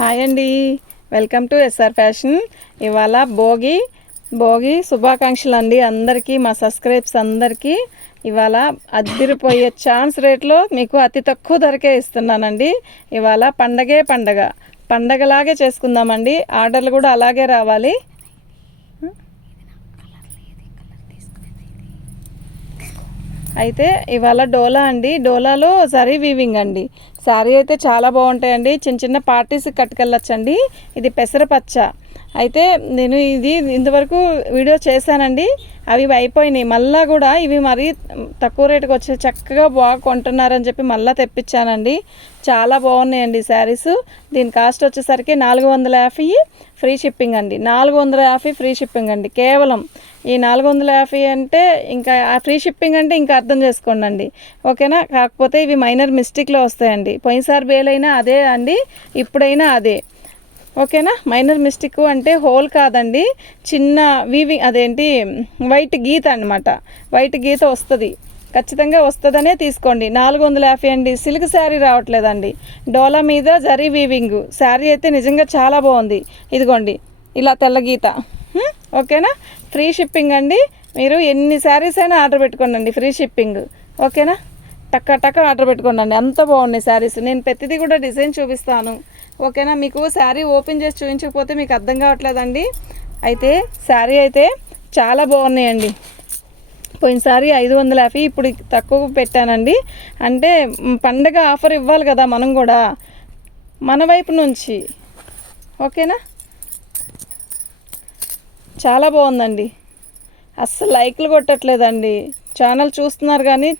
Hi అండి, welcome to SR fashion. ఇవాళ భోగి శుభాకాంక్షలు అండి అందరికీ, మా సబ్స్క్రైబ్స్ అందరికీ. ఇవాళ అద్దిరిపోయే ఛాన్స్ రేట్లో మీకు అతి తక్కువ ధరకే ఇస్తున్నానండి. ఇవాళ పండగలాగే చేసుకుందామండి. ఆర్డర్లు కూడా అలాగే రావాలి. అయితే ఇవాళ డోలా అండి, డోలాలో జరీ వీవింగ్ అండి. శారీ అయితే చాలా బాగుంటాయండి, చిన్న చిన్న పార్టీస్కి కట్టుకెళ్ళొచ్చండి. ఇది పెసరపచ్చ. అయితే నేను ఇది ఇంతవరకు వీడియో చేశానండి, అవి అయిపోయినాయి. మళ్ళీ కూడా ఇవి మరీ తక్కువ రేటుకి వచ్చి చక్కగా బాగా కొంటున్నారని చెప్పి మళ్ళీ తెప్పించానండి. చాలా బాగున్నాయండి శారీస్. దీని కాస్ట్ వచ్చేసరికి 450 ఫ్రీ షిప్పింగ్ అండి. 450 ఫ్రీ షిప్పింగ్ అండి. కేవలం ఈ 450 అంటే ఇంకా ఫ్రీ షిప్పింగ్ అంటే ఇంకా అర్థం చేసుకోండి అండి, ఓకేనా. కాకపోతే ఇవి మైనర్ మిస్టేక్లో వస్తాయండి. పోయినసారి వేలైనా అదే అండి, ఇప్పుడైనా అదే, ఓకేనా. మైనర్ మిస్టేక్ అంటే హోల్ కాదండి, చిన్న వీవింగ్, అదేంటి వైట్ గీత అనమాట. వైట్ గీత వస్తుంది, ఖచ్చితంగా వస్తుందనే తీసుకోండి. 450 అండి. సిల్క్ శారీ రావట్లేదండి, డోలా మీద జరీ వీవింగ్ శారీ అయితే నిజంగా చాలా బాగుంది. ఇదిగోండి ఇలా తెల్ల గీత, ఓకేనా. ఫ్రీ షిప్పింగ్ అండి. మీరు ఎన్ని శారీస్ అయినా ఆర్డర్ పెట్టుకోండి, ఫ్రీ షిప్పింగ్, ఓకేనా. టక్క ఆర్డర్ పెట్టుకోండి, అంత బాగున్నాయి శారీస్. నేను ప్రతిదీ కూడా డిజైన్ చూపిస్తాను, ఓకేనా. మీకు శారీ ఓపెన్ చేసి చూపించకపోతే మీకు అర్థం కావట్లేదండి. అయితే శారీ అయితే చాలా బాగున్నాయండి. పోయినసారి 550, ఇప్పుడు తక్కువ పెట్టానండి. అంటే పండగ ఆఫర్ ఇవ్వాలి కదా మనం కూడా, మన వైపు నుంచి, ఓకేనా. చాలా బాగుందండి. అస్సలు లైక్లు కొట్టట్లేదండి. ఛానల్ చూస్తున్నారు కానీ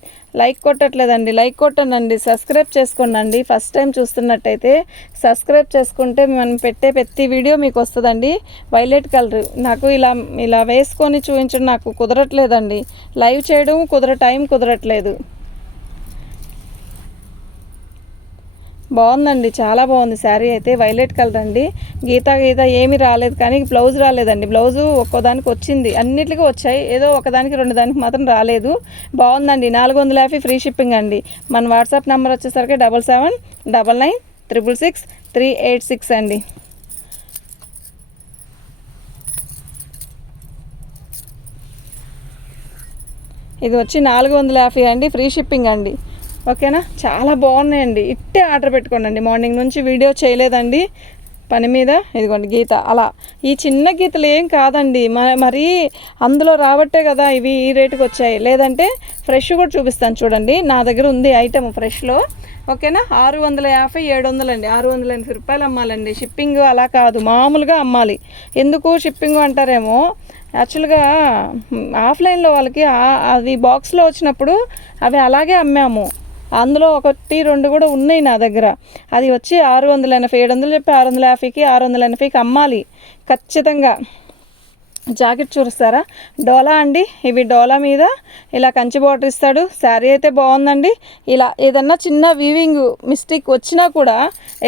లైక్ కొట్టట్లేదండి. లైక్ కొట్టండి, సబ్స్క్రైబ్ చేసుకోండి. ఫస్ట్ టైం చూస్తున్నట్టయితే సబ్స్క్రైబ్ చేసుకుంటే మనం పెట్టే ప్రతి వీడియో మీకు వస్తుందండి. వైలెట్ కలర్ నాకు ఇలా వేసుకొని చూపించడం నాకు కుదరట్లేదండి. లైవ్ చేయడం టైం కుదరట్లేదు. బాగుందండి, చాలా బాగుంది శారీ అయితే. వైలెట్ కలర్ అండి. గీత ఏమీ రాలేదు, కానీ బ్లౌజ్ రాలేదండి. బ్లౌజు ఒక్కోదానికి వచ్చింది, అన్నిటికీ వచ్చాయి, ఏదో ఒకదానికి 2 దానికి మాత్రం రాలేదు. బాగుందండి. 450 ఫ్రీ షిప్పింగ్ అండి. మన వాట్సాప్ నెంబర్ వచ్చేసరికి 7799966386 అండి. ఇది వచ్చి 450 అండి, ఫ్రీ షిప్పింగ్ అండి, ఓకేనా. చాలా బాగున్నాయండి. ఇట్టే ఆర్డర్ పెట్టుకోండి. మార్నింగ్ నుంచి వీడియో చేయలేదండి పని మీద. ఇదిగోండి గీత, అలా ఈ చిన్న గీతలు ఏం కాదండి, మరి అందులో రాబట్టే కదా ఇవి ఈ రేటుకి వచ్చాయి. లేదంటే ఫ్రెష్ కూడా చూపిస్తాను చూడండి, నా దగ్గర ఉంది ఐటమ్ ఫ్రెష్లో, ఓకేనా. 650 700 అండి, 680 రూపాయలు అమ్మాలండి. షిప్పింగ్ అలా కాదు, మామూలుగా అమ్మాలి. ఎందుకు షిప్పింగ్ అంటారేమో, యాక్చువల్గా ఆఫ్లైన్లో వాళ్ళకి అవి బాక్స్లో వచ్చినప్పుడు అవి అలాగే అమ్మాము. అందులో 1 2 కూడా ఉన్నాయి నా దగ్గర. అది వచ్చి 680 700 చెప్పి 650కి 680కి అమ్మాలి ఖచ్చితంగా. జాకెట్ చూస్తారా, డోలా అండి. ఇవి డోలా మీద ఇలా కంచి బార్డర్ ఇస్తాడు. శారీ అయితే బాగుందండి. ఇలా ఏదన్నా చిన్న వీవింగ్ మిస్టేక్ వచ్చినా కూడా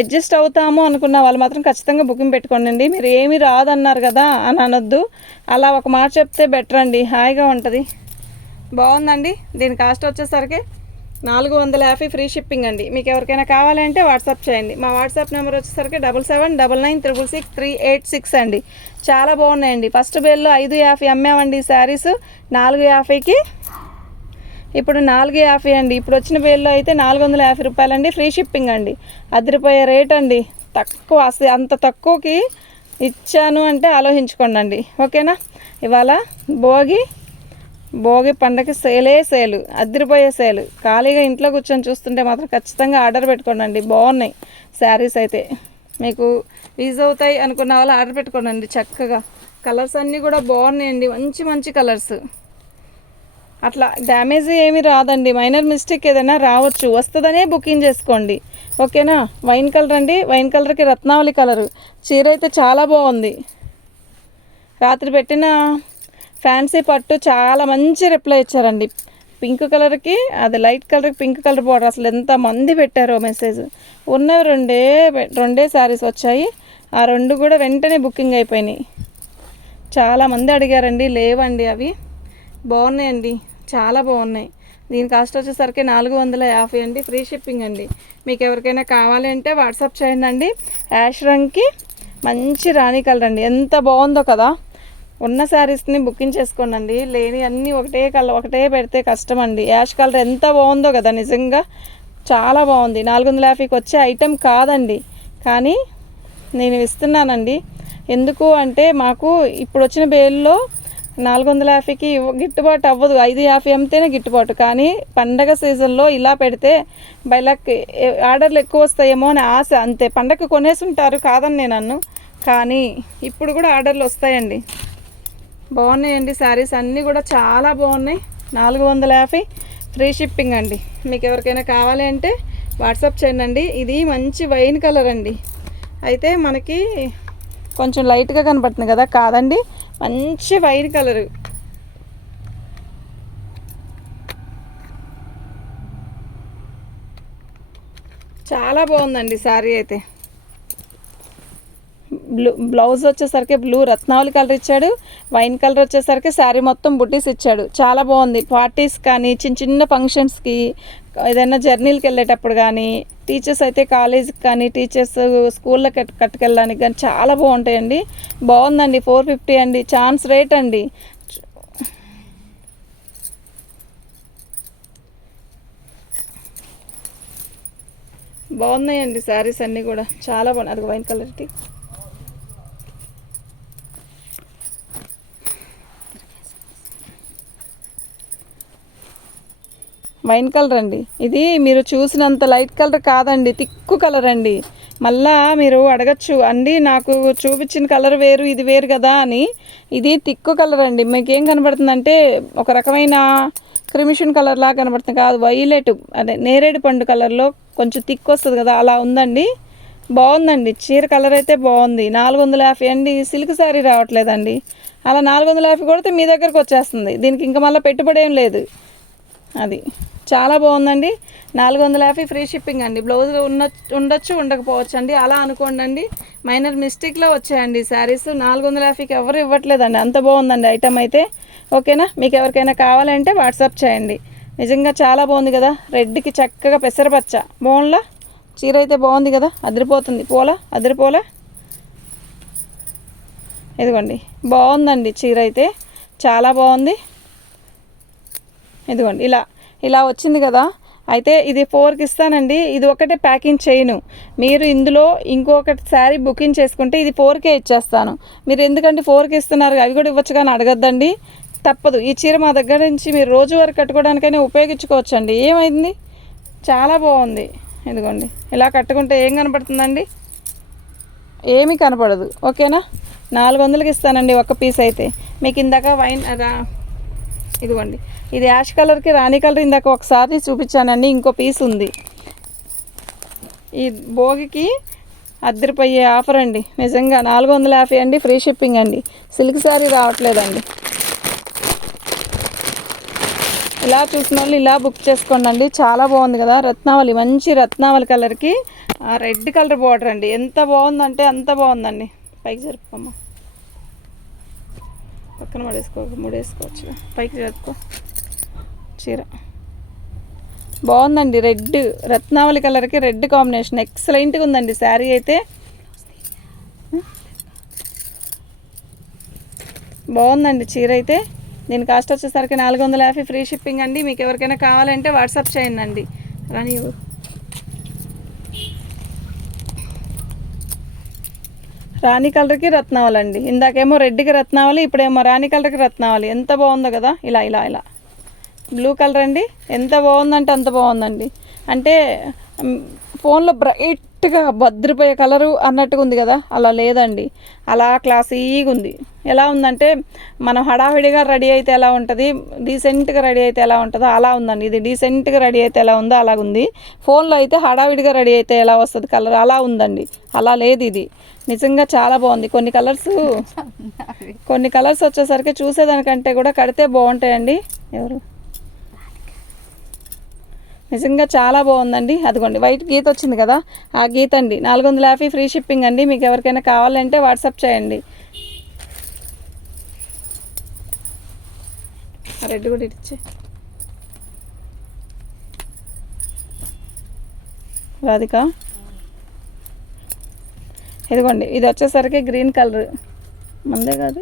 అడ్జస్ట్ అవుతాము అనుకున్న వాళ్ళు మాత్రం ఖచ్చితంగా బుకింగ్ పెట్టుకోండి. మీరు ఏమీ రాదన్నారు కదా అని అనొద్దు, అలా ఒక మాట చెప్తే బెటర్ అండి, హాయిగా ఉంటుంది. బాగుందండి. దీని కాస్ట్ వచ్చేసరికి 450 ఫ్రీ షిప్పింగ్ అండి. మీకు ఎవరికైనా కావాలంటే వాట్సాప్ చేయండి. మా వాట్సాప్ నెంబర్ వచ్చేసరికి 7799966386 అండి. చాలా బాగున్నాయండి. ఫస్ట్ బేల్లో 550 అమ్మామండి శారీస్, 450కి ఇప్పుడు 450 అండి. ఇప్పుడు వచ్చిన బేల్లో అయితే 450 రూపాయలండి, ఫ్రీ షిప్పింగ్ అండి. అదిరిపోయే రేట్ అండి. తక్కువ, అసలు అంత తక్కువకి ఇచ్చాను అంటే ఆలోచించుకోండి, ఓకేనా. ఇవాళ భోగి పండగకి సేలు, అదిరిపోయే సేలు. ఖాళీగా ఇంట్లో కూర్చొని చూస్తుంటే మాత్రం ఖచ్చితంగా ఆర్డర్ పెట్టుకోండి. బాగున్నాయి శారీస్ అయితే, మీకు యూజ్ అవుతాయి అనుకున్న వాళ్ళు ఆర్డర్ పెట్టుకోండి. చక్కగా కలర్స్ అన్నీ కూడా బాగున్నాయండి, మంచి కలర్స్. అట్లా డ్యామేజ్ ఏమీ రాదండి. మైనర్ మిస్టేక్ ఏదైనా రావచ్చు, వస్తుందనే బుకింగ్ చేసుకోండి, ఓకేనా. వైన్ కలర్ అండి, వైన్ కలర్కి రత్నావళి కలరు చీర అయితే చాలా బాగుంది. రాత్రి పెట్టిన ఫ్యాన్సీ పట్టు చాలా మంచి రిప్లై ఇచ్చారండి. పింక్ కలర్కి, అది లైట్ కలర్కి పింక్ కలర్ బార్డర్, అసలు ఎంతమంది పెట్టారో మెసేజ్. ఉన్నవి రెండే శారీస్ వచ్చాయి, ఆ 2 కూడా వెంటనే బుకింగ్ అయిపోయినాయి. చాలామంది అడిగారండి, లేవండి అవి. బాగున్నాయండి, చాలా బాగున్నాయి. దీని కాస్ట్ వచ్చేసరికి 450 అండి, ఫ్రీ షిప్పింగ్ అండి. మీకు ఎవరికైనా కావాలి అంటే వాట్సాప్ చేయండి అండి. యాష్ రంగ్కి మంచి రాణి కలర్ అండి, ఎంత బాగుందో కదా. ఉన్న శారీస్ని బుకింగ్ చేసుకోండి, లేని అన్నీ ఒకటే కలర్ ఒకటే పెడితే కష్టం అండి. యాష్ కలర్ ఎంత బాగుందో కదా, నిజంగా చాలా బాగుంది. 450కి వచ్చే ఐటెం కాదండి, కానీ నేను ఇస్తున్నానండి. ఎందుకు అంటే మాకు ఇప్పుడు వచ్చిన బేల్లో 450కి గిట్టుబాటు అవ్వదు, 550 అమ్మితేనే గిట్టుబాటు. కానీ పండగ సీజన్లో ఇలా పెడితే బయలక్ ఆర్డర్లు ఎక్కువ వస్తాయేమో అని ఆశ, అంతే. పండగ కొనేసి ఉంటారు కాదని నేను అన్ను, కానీ ఇప్పుడు కూడా ఆర్డర్లు వస్తాయండి. బాగున్నాయండి శారీస్ అన్నీ కూడా చాలా బాగున్నాయి. 450 ఫ్రీ షిప్పింగ్ అండి. మీకు ఎవరికైనా కావాలి అంటే వాట్సాప్ చేయండి. ఇది మంచి వైన్ కలర్ అండి, అయితే మనకి కొంచెం లైట్గా కనపడుతుంది కదా, కాదండి మంచి వైన్ కలరు. చాలా బాగుందండి శారీ అయితే. బ్లౌజ్ వచ్చేసరికి బ్లూ రత్నావళి కలర్ ఇచ్చాడు, వైన్ కలర్ వచ్చేసరికి శారీ మొత్తం బుట్టీస్ ఇచ్చాడు. చాలా బాగుంది. పార్టీస్ కానీ చిన్న చిన్న ఫంక్షన్స్కి, ఏదైనా జర్నీలకు వెళ్ళేటప్పుడు కానీ, టీచర్స్ అయితే కాలేజీకి కానీ, టీచర్స్ స్కూల్లో కట్టుకెళ్ళడానికి కానీ చాలా బాగుంటాయండి. బాగుందండి. 450 అండి, ఛాన్స్ రేట్ అండి. బాగున్నాయండి శారీస్ అన్నీ కూడా చాలా బాగున్నాయి. అది వైన్ కలర్కి వైన్ కలర్ అండి. ఇది మీరు చూసినంత లైట్ కలర్ కాదండి, తిక్కు కలర్ అండి. మళ్ళా మీరు అడగచ్చు అండి, నాకు చూపించిన కలర్ వేరు ఇది వేరు కదా అని. ఇది తిక్కు కలర్ అండి. మీకేం కనబడుతుందంటే ఒక రకమైన క్రిమిషన్ కలర్ లాగా కనబడుతుంది, కాదు, వైలెట్ అదే నేరేడు పండు కలర్లో కొంచెం తిక్కు వస్తుంది కదా, అలా ఉందండి. బాగుందండి. చీర కలర్ అయితే బాగుంది. 450 అండి. సిల్క్ శారీ రావట్లేదండి, అలా 450 కొడితే మీ దగ్గరకు వచ్చేస్తుంది. దీనికి ఇంకా మళ్ళీ పెట్టుబడి ఏం లేదు. అది చాలా బాగుందండి. 450 ఫ్రీ షిప్పింగ్ అండి. బ్లౌజ్ ఉండొచ్చు ఉండకపోవచ్చు అండి, అలా అనుకోండి. మైనర్ మిస్టేక్లో వచ్చాయండి శారీస్. 450కి ఎవరు ఇవ్వట్లేదండి, అంత బాగుందండి ఐటమ్ అయితే. ఓకేనా, మీకు ఎవరికైనా కావాలంటే వాట్సాప్ చేయండి. నిజంగా చాలా బాగుంది కదా, రెడ్కి చక్కగా పెసరపచ్చ బాగుంలా. చీర అయితే బాగుంది కదా, అదిరిపోతుంది. అదిరిపోలా. ఇదిగోండి, బాగుందండి చీర అయితే, చాలా బాగుంది. ఇదిగోండి ఇలా వచ్చింది కదా. అయితే ఇది 4కి ఇస్తానండి. ఇది ఒకటే ప్యాకింగ్ చేయను. మీరు ఇందులో ఇంకొకటి శారీ బుకింగ్ చేసుకుంటే ఇది 4కే ఇచ్చేస్తాను. మీరు ఎందుకంటే 4కి ఇస్తున్నారు, అవి కూడా ఇవ్వచ్చు కానీ అడగద్దండి, తప్పదు. ఈ చీర మా దగ్గర నుంచి మీరు రోజువారీ కట్టుకోవడానికైనా ఉపయోగించుకోవచ్చండి. ఏమైంది, చాలా బాగుంది. ఇదిగోండి, ఇలా కట్టుకుంటే ఏం కనపడుతుందండి, ఏమీ కనపడదు. ఓకేనా, 400కి ఇస్తానండి ఒక పీస్ అయితే. మీకు ఇందాక ఇదిగోండి, ఇది యాష్ కలర్కి రాణి కలర్ ఇందాక ఒకసారి చూపించానండి, ఇంకో పీస్ ఉంది. ఈ భోగికి అద్దరిపోయే ఆఫర్ అండి, నిజంగా 450 అండి, ఫ్రీ షిప్పింగ్ అండి. సిల్క్ శారీ రావట్లేదండి. ఇలా చూసిన వాళ్ళు ఇలా బుక్ చేసుకోండి. చాలా బాగుంది కదా, రత్నావళి, మంచి రత్నావళి కలర్కి రెడ్ కలర్ బార్డర్ అండి. ఎంత బాగుందంటే అంత బాగుందండి. పైకి జరుపుకోమ్మా, పక్కన ముడేసుకోవచ్చు, పైకి జరుపుకో. చీర బాగుందండి, రెడ్ రత్నావళి కలర్కి రెడ్ కాంబినేషన్ ఎక్సలెంట్గా ఉందండి శారీ అయితే. బాగుందండి చీర అయితే. దీని కాస్ట్ వచ్చేసరికి 450 ఫ్రీ షిప్పింగ్ అండి. మీకు ఎవరికైనా కావాలంటే వాట్సాప్ చేయండి. రాని రాణి కలర్కి రత్నావళి అండి. ఇందాకేమో రెడ్కి రత్నావళి, ఇప్పుడేమో రాణి కలర్కి రత్నావళి. ఎంత బాగుందో కదా, ఇలా బ్లూ కలర్ అండి. ఎంత బాగుందంటే అంత బాగుందండి. అంటే ఫోన్లో బ్రైట్గా భద్రపోయే కలరు అన్నట్టుగా ఉంది కదా, అలా లేదండి, అలా క్లాసీగా ఉంది. ఎలా ఉందంటే మనం హడావిడిగా రెడీ అయితే ఎలా ఉంటుంది, డీసెంట్గా రెడీ అయితే ఎలా ఉంటుందో అలా ఉందండి. ఇది డీసెంట్గా రెడీ అయితే ఎలా ఉందో అలాగుంది. ఫోన్లో అయితే హడావిడిగా రెడీ అయితే ఎలా వస్తుంది కలర్, అలా ఉందండి. అలా లేదు, ఇది నిజంగా చాలా బాగుంది. కొన్ని కలర్స్ వచ్చేసరికి చూసేదానికంటే కూడా కడితే బాగుంటాయండి. నిజంగా చాలా బాగుందండి. అదిగోండి, వైట్ గీత వచ్చింది కదా, ఆ గీత అండి. 450 ఫ్రీ షిప్పింగ్ అండి. మీకు ఎవరికైనా కావాలంటే వాట్సాప్ చేయండి. రెడ్ కూడా ఇచ్చే రాధిక. ఇదిగోండి ఇది వచ్చేసరికి గ్రీన్ కలర్ మందే కాదు.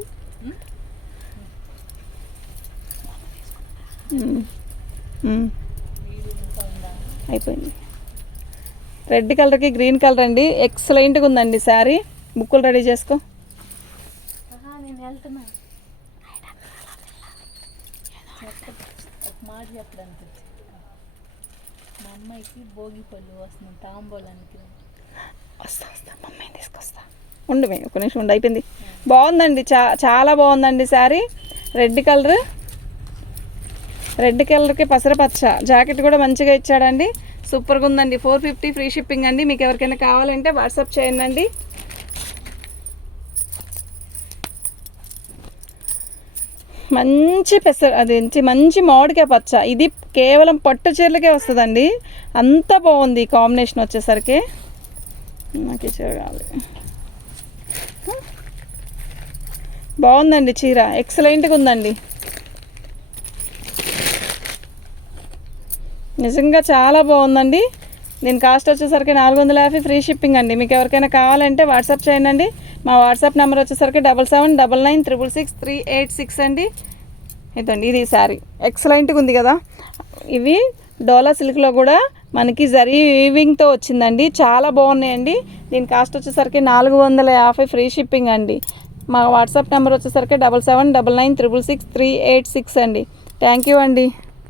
అయిపోయింది. రెడ్ కలర్కి గ్రీన్ కలర్ అండి, ఎక్సలెంట్గా ఉందండి శారీ. బుక్కులు రెడీ చేసుకో. నేను వెళ్తున్నా మాట చెప్పడానికి మా అమ్మాయికి భోగి పళ్ళు వస్తుంది తాంబూలానికి. వస్తా మమ్మీని తీసుకొస్తా. ఉండు ఒక నిమిషం ఉండి. అయిపోయింది. బాగుందండి, చాలా బాగుందండి శారీ. రెడ్ కలర్కి పసరపచ్చ జాకెట్ కూడా మంచిగా ఇచ్చాడండి. సూపర్గా ఉందండి. 450 ఫ్రీ షిప్పింగ్ అండి. మీకు ఎవరికైనా కావాలంటే వాట్సాప్ చేయండి. మంచి మంచి మామిడికాయ పచ్చ. ఇది కేవలం పట్టు చీరలకే వస్తుందండి. అంత బాగుంది కాంబినేషన్ వచ్చేసరికి. నాకు ఈ చీర కావాలి. బాగుందండి చీర, ఎక్సలెంట్గా ఉందండి. నిజంగా చాలా బాగుందండి. దీని కాస్ట్ వచ్చేసరికి 450 ఫ్రీ షిప్పింగ్ అండి. మీకు ఎవరికైనా కావాలంటే వాట్సాప్ చేయండి. మా వాట్సాప్ నెంబర్ వచ్చేసరికి 7799963886 అండి. ఇదండి ఇది శారీ, ఎక్సలెంట్గా ఉంది కదా. ఇవి డోలా సిల్క్లో కూడా మనకి జరీ వీవింగ్తో వచ్చిందండి. చాలా బాగున్నాయండి. దీని కాస్ట్ వచ్చేసరికి 450 ఫ్రీ షిప్పింగ్ అండి. మా వాట్సాప్ నెంబర్ వచ్చేసరికి 7799963886 అండి. థ్యాంక్ యూ అండి.